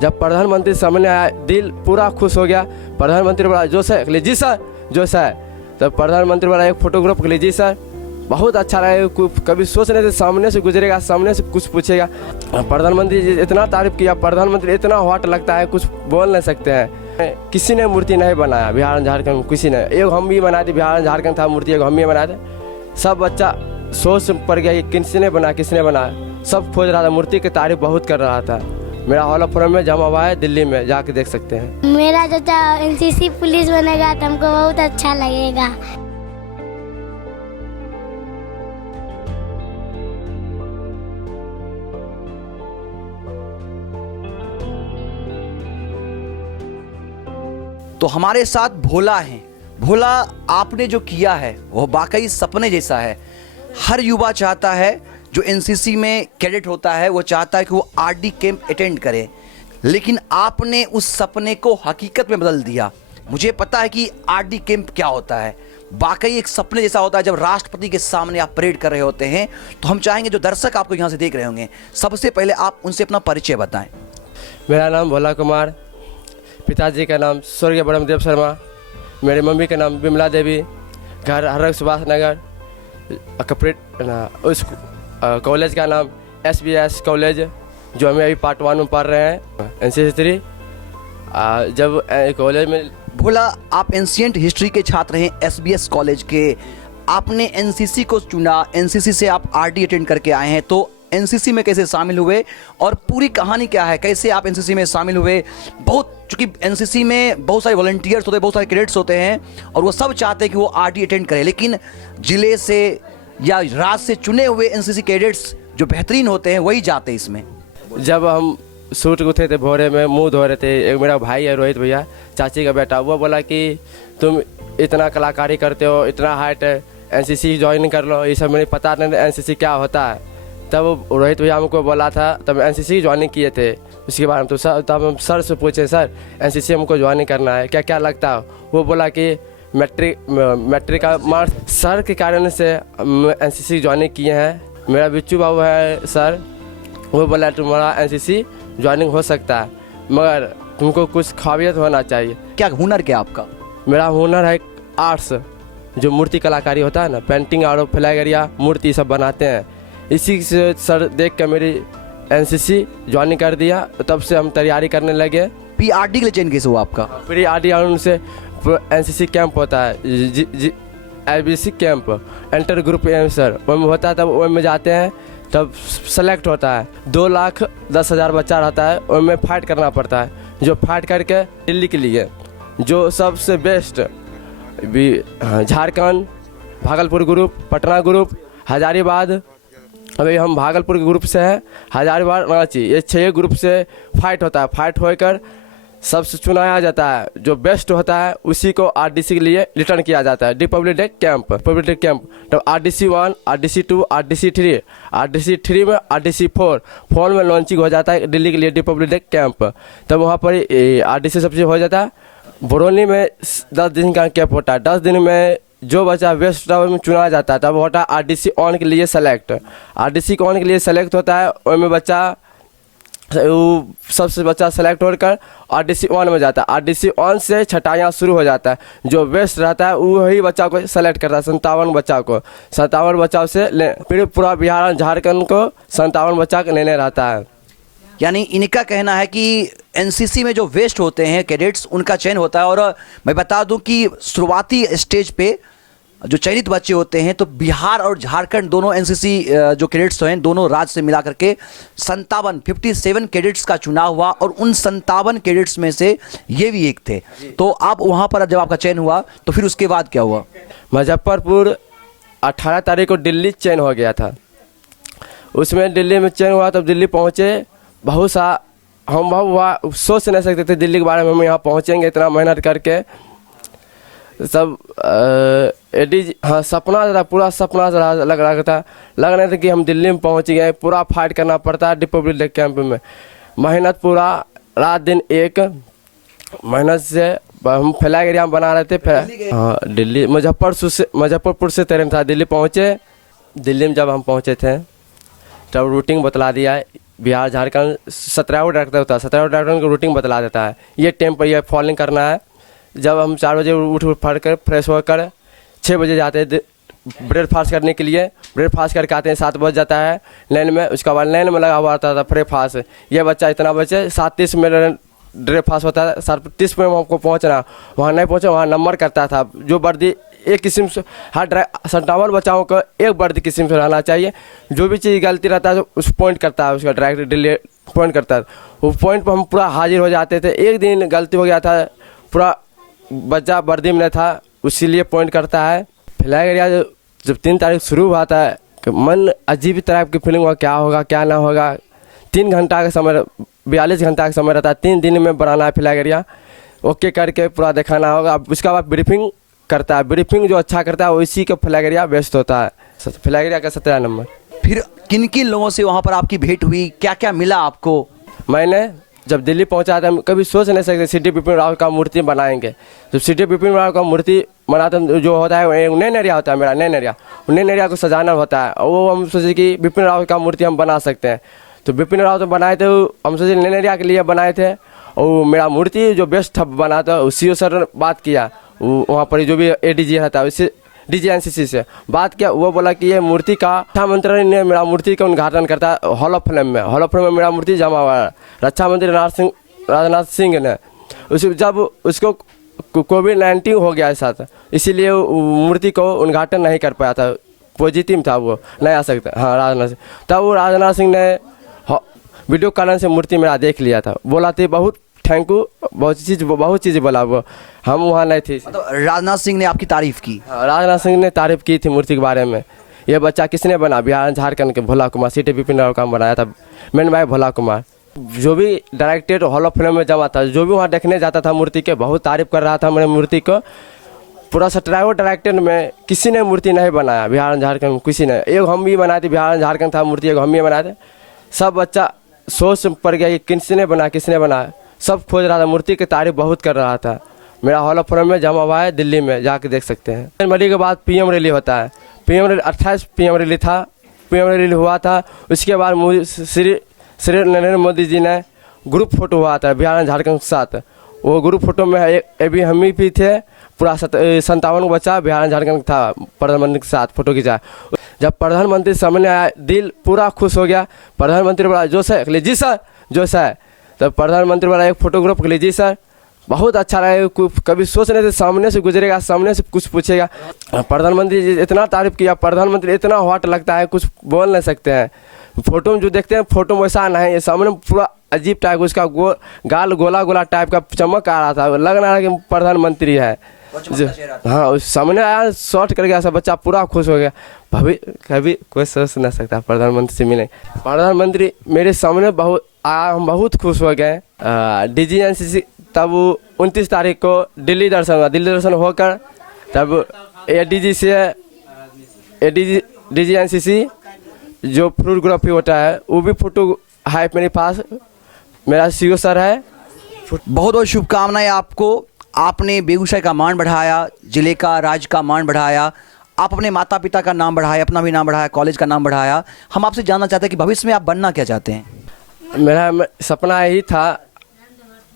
जब प्रधानमंत्री सामने आया दिल पूरा खुश हो गया। प्रधानमंत्री बोला जो सर लीजिए सर जो सर, तब प्रधानमंत्री बोला एक फोटोग्राफ लीजिए सर। बहुत अच्छा लगा, कभी सोच नहीं थे सामने से गुजरेगा, सामने से कुछ पूछेगा। प्रधानमंत्री जी इतना तारीफ किया, प्रधानमंत्री इतना हॉट लगता है कुछ बोल नहीं सकते हैं। किसी ने मूर्ति नहीं बनाया बिहार झारखंड में, किसी ने। एक हम भी बनाए थे, बिहार झारखंड था मूर्ति, एक हम भी बनाए थे। सब बच्चा सोच पड़ गया कि किसने बनाया। सब खोज रहा था, मूर्ति की तारीफ बहुत कर रहा था। मेरा हॉल ऑफ फेम में जमा हुआ है दिल्ली में, जाके देख सकते हैं। मेरा चाचा एनसीसी पुलिस बनेगा तो हमको बहुत अच्छा लगेगा। तो हमारे साथ भोला है। भोला, आपने जो किया है वो वाकई सपने जैसा है। हर युवा चाहता है जो एनसीसी में कैडेट होता है वो चाहता है कि वो आरडी कैंप अटेंड करे, लेकिन आपने उस सपने को हकीकत में बदल दिया। मुझे पता है कि आरडी कैंप क्या होता है, वाकई एक सपने जैसा होता है। जब राष्ट्रपति के सामने आप परेड कर रहे होते हैं तो हम चाहेंगे जो दर्शक आपको यहाँ से देख रहे होंगे, सबसे पहले आप उनसे अपना परिचय बताएं। मेरा नाम भोला कुमार, पिताजी का नाम स्वर्गीय ब्रह्मदेव शर्मा, मेरी मम्मी का नाम विमला देवी, घर हरक सुभाष नगर, उस कॉलेज का नाम SBS कॉलेज, जो हमें अभी पार्ट 1 में पढ़ रहे हैं, NCC 3। जब कॉलेज में भोला, आप एंशिएंट हिस्ट्री के छात्र हैं SBS कॉलेज के। आपने एनसीसी को चुना, एनसीसी से आप आरडी अटेंड करके आए हैं, तो एनसीसी में कैसे शामिल हुए और पूरी कहानी क्या है, कैसे आप एनसीसी में शामिल हुए? चूंकि एनसीसी में बहुत सारे वॉलंटियर्स होते हैं, बहुत सारे कैडेट्स होते हैं और वो सब चाहते हैं कि वो आरडी अटेंड करें, लेकिन जिले से या राज्य से चुने हुए एनसीसी कैडेट्स जो बेहतरीन होते हैं वही जाते हैं इसमें। जब हम सूट उठे थे भोरे में, मुंह धो रहे थे, एक मेरा भाई है रोहित भैया, चाची का बेटा, वो बोला कि तुम इतना कलाकारी करते हो, इतना हाइट है, एनसीसी ज्वाइन कर लो। ये सब मुझे पता नहीं एनसीसी क्या होता है। तब रोहित भैया हमको बोला था, तब एनसीसी ज्वाइनिंग किए थे। उसके बाद तो तब हम सर से पूछे, सर एनसीसी हमको ज्वाइनिंग करना है, क्या क्या लगता है? वो बोला कि मैट्रिक का मार्क्स सर के कारण से एनसीसी ज्वाइनिंग किए हैं। मेरा बिच्चू बाबू है सर, वो बोला तुम्हारा एनसीसी ज्वाइनिंग हो सकता है, मगर तुमको कुछ काबिलियत होना चाहिए। क्या हुनर क्या आपका? मेरा हुनर है आर्ट्स, जो मूर्ति कलाकारी होता है ना, पेंटिंग और फ्लैगरिया मूर्ति सब बनाते हैं। इसी से सर देख कर मेरी एनसीसी ज्वाइनिंग कर दिया, तब से हम तैयारी करने लगे। पीआरडी के लिए चयन कैसे हुआ आपका? पीआरडी उनसे एनसीसी कैंप होता है, IBC camp, inter group M sir, वही होता है। तब वही में जाते हैं, तब सेलेक्ट होता है। 2,10,000 बच्चा रहता है, उनमें फाइट करना पड़ता है। जो फाइट करके दिल्ली के लिए जो सबसे best Jharkhand, Bhagalpur group, Patna group, Hazaribagh, अभी हम भागलपुर के ग्रुप से हैं, हजारीबाग, रांची, ये 6 ग्रुप से फाइट होता है। फाइट होकर सबसे चुनाया जाता है, जो बेस्ट होता है उसी को आरडीसी के लिए रिटर्न किया जाता है। रिपब्लिक डे कैंप, तब RDC 1, RDC 2, RDC 3, RDC 3 में RDC 4 में लॉन्चिंग हो जाता है दिल्ली के लिए रिपब्लिक डे कैंप। तब वहाँ पर RDC सब चीज़ हो जाता है। बरौनी में 10 दिन का कैंप होता है। 10 दिन में जो बच्चा बेस्ट में चुना जाता है, तब होता है RDC ऑन के लिए सेलेक्ट। RDC ऑन के लिए सेलेक्ट होता है, उसमें बच्चा सबसे बच्चा सेलेक्ट होकर RDC 1 में जाता है। RDC 1 से छटाइयाँ शुरू हो जाता है। जो बेस्ट रहता है वही बच्चा को सेलेक्ट करता है, 57 बच्चा को। 57 बच्चा से फिर पूरा बिहार झारखंड को 57 बच्चा को लेने रहता है। यानी इनका कहना है कि एनसीसी में जो वेस्ट होते हैं कैडेट्स, उनका चयन होता है। और मैं बता दूं कि शुरुआती स्टेज पे जो चयनित बच्चे होते हैं, तो बिहार और झारखंड दोनों एनसीसी जो कैडेट्स हैं, दोनों राज्य से मिला करके 57 कैडेट्स का चुनाव हुआ और उन 57 कैडेट्स में से ये भी एक थे। तो आप वहाँ पर जब आपका चयन हुआ तो फिर उसके बाद क्या हुआ? मुजफ्फरपुर 18 तारीख को दिल्ली चयन हो गया था। उसमें दिल्ली में चयन हुआ, तब दिल्ली पहुँचे। बहुत सा हम बहुत सोच नहीं सकते थे दिल्ली के बारे में, हम यहाँ पहुँचेंगे इतना मेहनत करके। सब हाँ सपना था, पूरा सपना लग रहा था। लग रहा था कि हम दिल्ली में पहुँच गए। पूरा फाइट करना पड़ता है रिपब्लिक डे कैंप में, मेहनत पूरा रात दिन एक मेहनत से हम फ्लैग एरिया में बना रहे थे। हाँ दिल्ली मुजफ्फरपुर से ट्रेन था, दिल्ली पहुँचे। दिल्ली में जब हम पहुँचे थे तब रूटिंग बतला दिया, बिहार झारखंड 17 डायरेक्टर होता है, 17 डायरेक्टर को रूटीन बतला देता है, ये टाइम पर ये फॉलोइंग करना है। जब हम 4 बजे उठ फट कर फ्रेश होकर 6 बजे जाते हैं ब्रेकफास्ट करने के लिए, ब्रेकफास्ट करके आते हैं 7 बज जाता है लाइन में, उसके बाद लाइन में लगा हुआ आता था ब्रेकफास्ट। ये बच्चा इतना बजे 7:30 में ब्रेकफास्ट होता है, 7:30 में हमको पहुँचना, वहाँ नहीं पहुँचे वहाँ नंबर करता था। जो वर्दी एक किस्म से हर 57 बच्चाओं को एक वर्दी किस्म से रहना चाहिए, जो भी चीज़ गलती रहता है उस पॉइंट करता है, उसका डायरेक्ट डिलीट पॉइंट करता है, वो पॉइंट पर हम पूरा हाजिर हो जाते थे। एक दिन गलती हो गया था, पूरा बच्चा वर्दी में नहीं था, इसीलिए पॉइंट करता है। फ्लैग एरिया जब 3 तारीख शुरू हुआ था, मन अजीब तरह की फीलिंग हुआ, क्या होगा क्या ना होगा। 3 घंटा का समय, 42 घंटा का समय रहता है, 3 दिन में बनाना है फ्लैग एरिया, ओके करके पूरा दिखाना होगा। उसके बाद ब्रीफिंग करता है, ब्रीफिंग जो अच्छा करता है उसी का फ्लैग एरिया बेस्ट होता है। फ्लैग एरिया का 17 नंबर। फिर किन किन लोगों से वहाँ पर आपकी भेंट हुई, क्या क्या मिला आपको? मैंने जब दिल्ली पहुंचा था, कभी सोच नहीं सकते सिटी बिपिन रावत का मूर्ति बनाएंगे। जब सिटी बिपिन रावत का मूर्ति बनाते जो होता है नैन एरिया होता है, मेरा नैन एरिया को सजाना होता है, वो हम सोचे कि बिपिन रावत का मूर्ति हम बना सकते हैं। तो बिपिन रावत बनाए थे, हम सोचे नैन एरिया के लिए बनाए थे, और मेरा मूर्ति जो बेस्ट बना था उसी सर ने बात किया, वहाँ पर जो भी ADG रहता है उससे DGNCC से बात किया। वो बोला कि ये मूर्ति का रक्षा मंत्री ने मेरा मूर्ति का उद्घाटन करता है हॉल ऑफ फ्लेम में मेरा मूर्ति जमा हुआ है। रक्षा मंत्री राजनाथ सिंह ने जब उसको कोविड-19 हो गया साथ, इसीलिए मूर्ति को उद्घाटन नहीं कर पाया था, पॉजिटिव था, वो नहीं आ सकता। हाँ, राजनाथ सिंह, तब वो राजनाथ सिंह ने वीडियो कॉल से मूर्ति मेरा देख लिया था, बोला थे बहुत थैंक यू, बहुत चीज़ बोला वो, हम वहाँ नहीं थे। मतलब राजनाथ सिंह ने आपकी तारीफ की? हाँ, राजनाथ सिंह ने तारीफ की थी मूर्ति के बारे में। ये बच्चा किसने बना? बिहार झारखंड के भोला कुमार, सिटी बिपिन रावत का बनाया था, मेन भाई भोला कुमार। जो भी डायरेक्टर हॉल ऑफ फ्लेम में जमा था, जो भी वहाँ देखने जाता था मूर्ति के, बहुत तारीफ कर रहा था मेरे मूर्ति को। पूरा 17 डायरेक्टर में किसी ने मूर्ति नहीं बनाया बिहार झारखंड में, किसी ने। एक हम भी बनाए थे, बिहार झारखंड था मूर्ति, एक हम भी बनाए थे। सब बच्चा सोच पड़ गया कि किसने बनाया, सब खोज रहा था, मूर्ति की तारीफ बहुत कर रहा था। मेरा हॉल ऑफ फ्लेम में जमा हुआ है, दिल्ली में जाके देख सकते हैं। जनवरी के बाद PM रैली होता है, 28 PM रैली था, PM रैली हुआ था। उसके बाद श्री नरेंद्र मोदी जी ने ग्रुप फोटो हुआ था बिहार झारखंड के साथ। वो ग्रुप फोटो में अभी हम ही भी थे, पूरा 57 बच्चा बिहार झारखंड था, प्रधानमंत्री के साथ फोटो खींचा। जब प्रधानमंत्री सामने आया, दिल पूरा खुश हो गया। प्रधानमंत्री बोला जो सर, जी सर जो सर, तब प्रधानमंत्री बोला एक फोटोग्राफ ले, जी सर बहुत अच्छा रहा। कभी सोच रहे थे सामने से गुजरेगा, सामने से कुछ पूछेगा। प्रधानमंत्री जी इतना तारीफ किया, प्रधानमंत्री इतना हॉट लगता है, कुछ बोल नहीं सकते हैं। फोटो में जो देखते हैं, फोटो में वैसा नहीं है, सामने पूरा अजीब टाइप, उसका गाल गोला टाइप का चमक आ रहा था, लग रहा है कि प्रधानमंत्री है। हाँ, उस सामने आया, शॉर्ट कर गया, सब बच्चा पूरा खुश हो गया। कभी कोई सोच नहीं सकता प्रधानमंत्री से मिले। प्रधानमंत्री मेरे सामने बहुत आया, हम बहुत खुश हो गए। DGNCC तब 29 तारीख को दिल्ली दर्शन हुआ, दिल्ली दर्शन होकर तब DGNCC जो फोटोग्राफी होता है वो भी फोटो है मेरे पास, मेरा CO सर है। बहुत बहुत शुभकामनाएं आपको। आपने बेगूसराय का मान बढ़ाया, जिले का, राज्य का मान बढ़ाया, आप अपने माता पिता का नाम बढ़ाया, अपना भी नाम बढ़ाया, कॉलेज का नाम बढ़ाया। हम आपसे जानना चाहते हैं कि भविष्य में आप बनना क्या चाहते हैं? मेरा सपना यही था,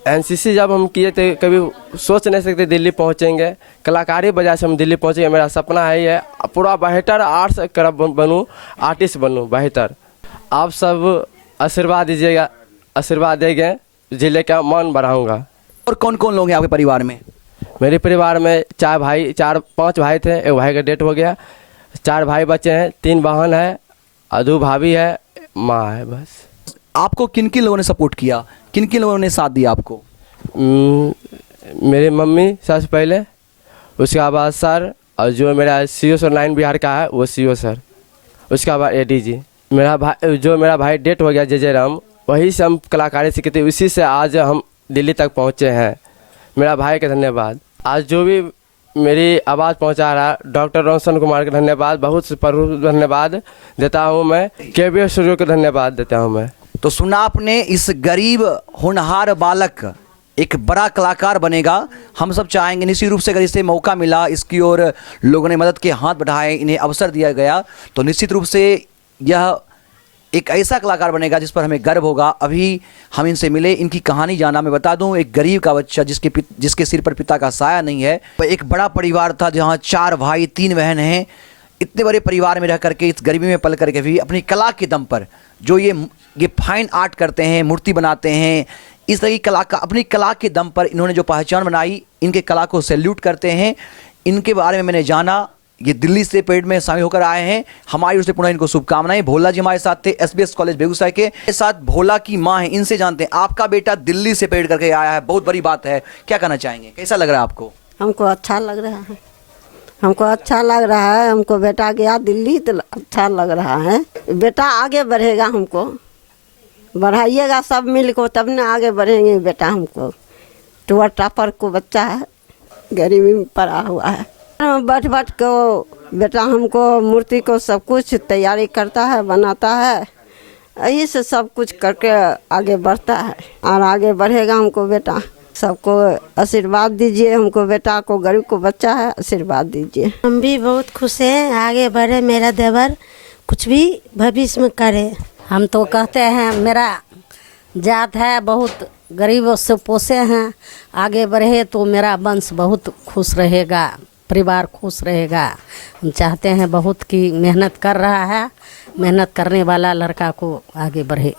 NCC जब हम किए थे कभी सोच नहीं सकते दिल्ली पहुंचेंगे, कलाकारी वजह से हम दिल्ली पहुंचेंगे। मेरा सपना है पूरा बेहतर आर्ट्स कर बनूँ, आर्टिस्ट बनूँ बेहतर। आप सब आशीर्वाद दीजिएगा, आशीर्वाद देंगे, जिले का मान बढ़ाऊँगा। और कौन कौन लोग हैं आपके परिवार में? मेरे परिवार में 5 भाई थे, एक भाई का डेथ हो गया, 4 भाई बच्चे हैं, 3 बहन है, 2 भाभी है, माँ है, बस। आपको किन किन लोगों ने सपोर्ट किया, किन किन लोगों ने साथ दिया आपको? मेरे मम्मी सबसे पहले, उसके बाद सर, और जो मेरा CO सर 9 बिहार का है वो CO सर, उसके बाद ADG। मेरा भाई डेथ हो गया JJ राम, वही से हम कलाकारी सीखे थे, उसी से आज हम दिल्ली तक पहुँचे हैं। मेरा भाई का धन्यवाद। आज जो भी मेरी आवाज़ पहुंचा रहा, डॉक्टर रोशन कुमार का धन्यवाद, बहुत धन्यवाद देता हूं मैं। KBS स्टूडियो को धन्यवाद देता हूं मैं। तो सुना आपने, इस गरीब होनहार बालक एक बड़ा कलाकार बनेगा। हम सब चाहेंगे निश्चित रूप से, अगर इसे मौका मिला, इसकी ओर लोगों ने मदद के हाथ बढ़ाए, इन्हें अवसर दिया गया, तो निश्चित रूप से यह एक ऐसा कलाकार बनेगा जिस पर हमें गर्व होगा। अभी हम इनसे मिले, इनकी कहानी जाना। मैं बता दूं, एक गरीब का बच्चा जिसके सिर पर पिता का साया नहीं है। एक बड़ा परिवार था जहां 4 भाई 3 बहन हैं। इतने बड़े परिवार में रह करके, इस गरीबी में पल करके भी अपनी कला के दम पर जो ये फाइन आर्ट करते हैं, मूर्ति बनाते हैं, इस तरह की कला का अपनी कला के दम पर इन्होंने जो पहचान बनाई, इनके कला को सैल्यूट करते हैं। इनके बारे में मैंने जाना। ये दिल्ली से पेड में शामिल होकर आए हैं। हमारी ओर से पुनः इनको शुभकामनाएं। भोला जी हमारे साथ थे, SBS कॉलेज बेगूसराय के साथ भोला की माँ है, इनसे जानते हैं। आपका बेटा दिल्ली से पेड करके आया है, बहुत बड़ी बात है, क्या कहना चाहेंगे? कैसा लग रहा है आपको? हमको अच्छा लग रहा है, हमको अच्छा लग रहा है। हमको बेटा गया दिल्ली तो अच्छा लग रहा है। बेटा आगे बढ़ेगा, हमको बढ़ाइएगा सब मिल को, तब ना आगे बढ़ेंगे। बेटा हमको टूअर टापर को बच्चा है, गरीबी में पड़ा हुआ है। बैठ बैठ को बेटा हमको मूर्ति को सब कुछ तैयारी करता है, बनाता है, यही से सब कुछ करके आगे बढ़ता है और आगे बढ़ेगा हमको बेटा। सबको आशीर्वाद दीजिए, हमको बेटा को, गरीब को बच्चा है, आशीर्वाद दीजिए। हम भी बहुत खुश हैं, आगे बढ़े, मेरा देवर कुछ भी भविष्य में करे। हम तो कहते हैं मेरा जात है, बहुत गरीबों से पोसे हैं, आगे बढ़े तो मेरा वंश बहुत खुश रहेगा, परिवार खुश रहेगा। हम चाहते हैं बहुत कि मेहनत कर रहा है, मेहनत करने वाला लड़का को आगे बढ़े।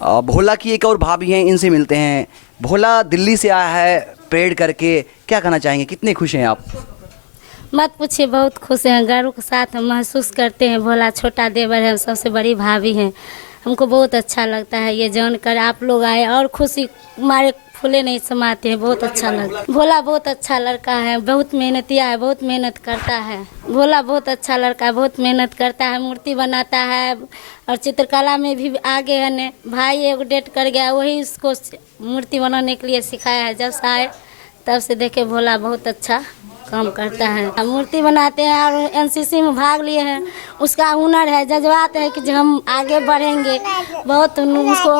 भोला की एक और भाभी हैं, इनसे मिलते हैं। भोला दिल्ली से आया है पेड करके, क्या कहना चाहेंगे? कितने खुश हैं आप? मत पूछिए, बहुत खुश हैं, गर्व के साथ हम महसूस करते हैं। भोला छोटा देवर है, सबसे बड़ी भाभी हैं। हमको बहुत अच्छा लगता है ये जानकर आप लोग आए, और खुशी हमारे फूले नहीं समाते हैं, बहुत अच्छा लगता है। भोला बहुत अच्छा लड़का है, बहुत मेहनतिया है, बहुत मेहनत करता है। भोला बहुत अच्छा लड़का है, बहुत मेहनत करता है, मूर्ति बनाता है और चित्रकला में भी आगे है ने। भाई एक डेट कर गया, वही उसको मूर्ति बनाने के लिए सिखाया है। जब से आए तब से देखे भोला बहुत अच्छा काम करता है। मूर्ति बनाते हैं और NCC में भाग लिए हैं। उसका हुनर है, जज्बात है कि हम आगे बढ़ेंगे। बहुत उसको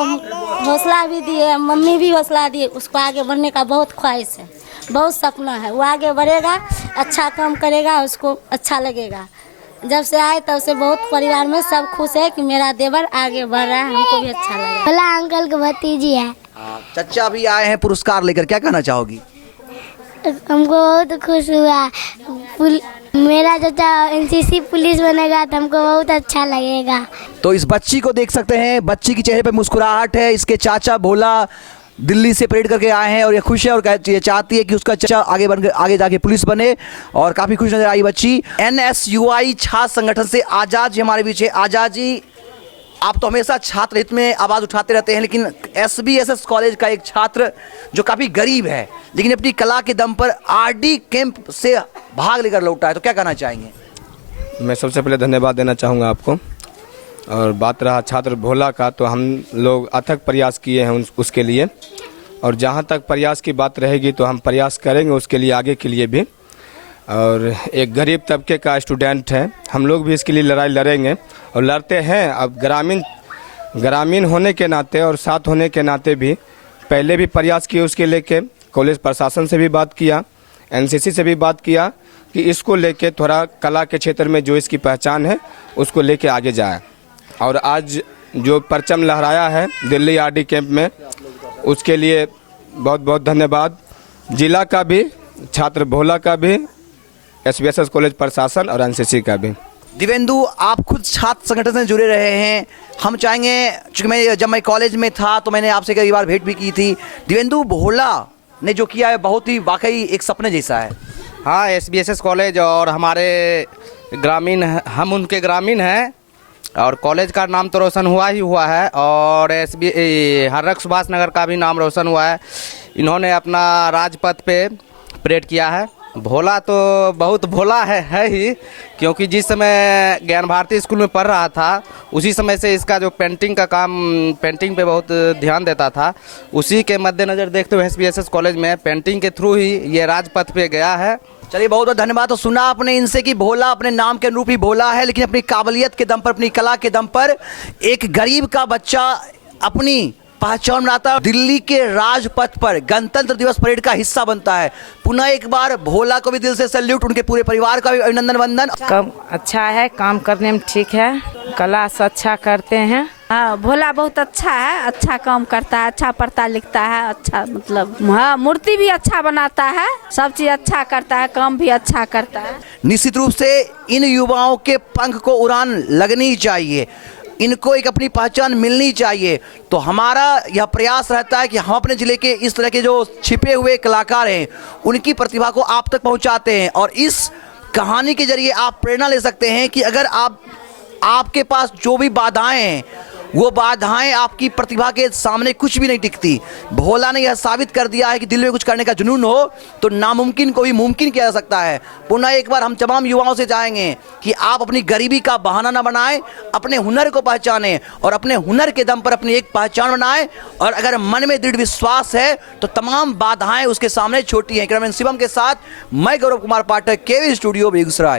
हौसला भी दिए, मम्मी भी हौसला दिए। उसको आगे बढ़ने का बहुत ख्वाहिश है, बहुत सपना है। वो आगे बढ़ेगा, अच्छा काम करेगा, उसको अच्छा लगेगा। जब से आए तब से बहुत परिवार में सब खुश है कि मेरा देवर आगे बढ़ रहा है, हमको भी अच्छा लगा। भोला अंकल के भतीजी है। चचा भी आए हैं पुरस्कार लेकर, क्या कहना चाहोगी? हमको बहुत खुश हुआ। मेरा चाचा NCC पुलिस बनेगा तो हमको बहुत अच्छा लगेगा। तो इस बच्ची को देख सकते हैं, बच्ची के चेहरे पे मुस्कुराहट है। इसके चाचा भोला दिल्ली से परेड करके आए हैं और ये खुश है और ये चाहती है कि उसका चाचा आगे जाके पुलिस बने, और काफ़ी खुश नजर आई बच्ची। NSUI छात्र संगठन से आजाद जी हमारे बीच है। आजाद जी, आप तो हमेशा छात्र हित में आवाज़ उठाते रहते हैं, लेकिन SBSS कॉलेज का एक छात्र जो काफ़ी गरीब है लेकिन अपनी कला के दम पर RD कैंप से भाग लेकर लौटा है, तो क्या कहना चाहेंगे? मैं सबसे पहले धन्यवाद देना चाहूँगा आपको। और बात रहा छात्र भोला का, तो हम लोग अथक प्रयास किए हैं उसके लिए, और जहाँ तक प्रयास की बात रहेगी तो हम प्रयास करेंगे उसके लिए, आगे के लिए भी। और एक गरीब तबके का स्टूडेंट है, हम लोग भी इसके लिए लड़ाई लड़ेंगे और लड़ते हैं। अब ग्रामीण होने के नाते और साथ होने के नाते भी पहले भी प्रयास किए उसके लेके। कॉलेज प्रशासन से भी बात किया, NCC से भी बात किया कि इसको लेके थोड़ा कला के क्षेत्र में जो इसकी पहचान है उसको लेके आगे जाए। और आज जो परचम लहराया है दिल्ली RD कैंप में, उसके लिए बहुत बहुत धन्यवाद। जिला का भी, छात्र भोला का भी, SBSS कॉलेज प्रशासन और NCC का भी। दिवेंदु, आप खुद छात्र संगठन से जुड़े रहे हैं। हम चाहेंगे, चूँकि जब मैं कॉलेज में था तो मैंने आपसे कई बार भेंट भी की थी। दिवेंदु, भोला ने जो किया है बहुत ही वाकई एक सपने जैसा है। हाँ, SBSS कॉलेज और हमारे ग्रामीण, हम उनके ग्रामीण हैं और कॉलेज का नाम तो रोशन हुआ ही हुआ है, और हर्रक सुभाष नगर का भी नाम रोशन हुआ है। इन्होंने अपना राजपथ पे परेड किया है। भोला तो बहुत भोला है ही, क्योंकि जिस समय ज्ञान भारती स्कूल में पढ़ रहा था उसी समय से इसका जो पेंटिंग का काम, पेंटिंग पे बहुत ध्यान देता था। उसी के मद्देनज़र देखते हुए SBSS कॉलेज में पेंटिंग के थ्रू ही ये राजपथ पे गया है। चलिए, बहुत बहुत धन्यवाद। तो सुना आपने इनसे कि भोला अपने नाम के अनुरूप ही भोला है, लेकिन अपनी काबिलियत के दम पर, अपनी कला के दम पर एक गरीब का बच्चा अपनी पहचान बनाता है, दिल्ली के राजपथ पर गणतंत्र दिवस परेड का हिस्सा बनता है। पुनः एक बार भोला को भी दिल से सैल्यूट, उनके पूरे परिवार का भी अभिनंदन वंदन। काम अच्छा है, काम करने में ठीक है, कला से अच्छा करते हैं, हाँ, भोला बहुत अच्छा है, अच्छा काम करता है, अच्छा पढ़ता लिखता है, अच्छा मतलब हाँ मूर्ति भी अच्छा बनाता है, सब चीज़ अच्छा करता है, काम भी अच्छा करता है। निश्चित रूप से इन युवाओं के पंख को उड़ान लगनी चाहिए, इनको एक अपनी पहचान मिलनी चाहिए। तो हमारा यह प्रयास रहता है कि हम अपने ज़िले के इस तरह के जो छिपे हुए कलाकार हैं उनकी प्रतिभा को आप तक पहुंचाते हैं, और इस कहानी के जरिए आप प्रेरणा ले सकते हैं कि अगर आपके पास जो भी बाधाएं हैं वो बाधाएं आपकी प्रतिभा के सामने कुछ भी नहीं टिकती। भोला ने यह साबित कर दिया है कि दिल में कुछ करने का जुनून हो तो नामुमकिन को भी मुमकिन किया जा सकता है। पुनः एक बार हम तमाम युवाओं से चाहेंगे कि आप अपनी गरीबी का बहाना न बनाएं, अपने हुनर को पहचानें और अपने हुनर के दम पर अपनी एक पहचान बनाएं, और अगर मन में दृढ़ विश्वास है तो तमाम बाधाएं उसके सामने छोटी हैं। कैमरामैन शिवम के साथ मैं गौरव कुमार पाठक, केवी स्टूडियो, बेगूसराय।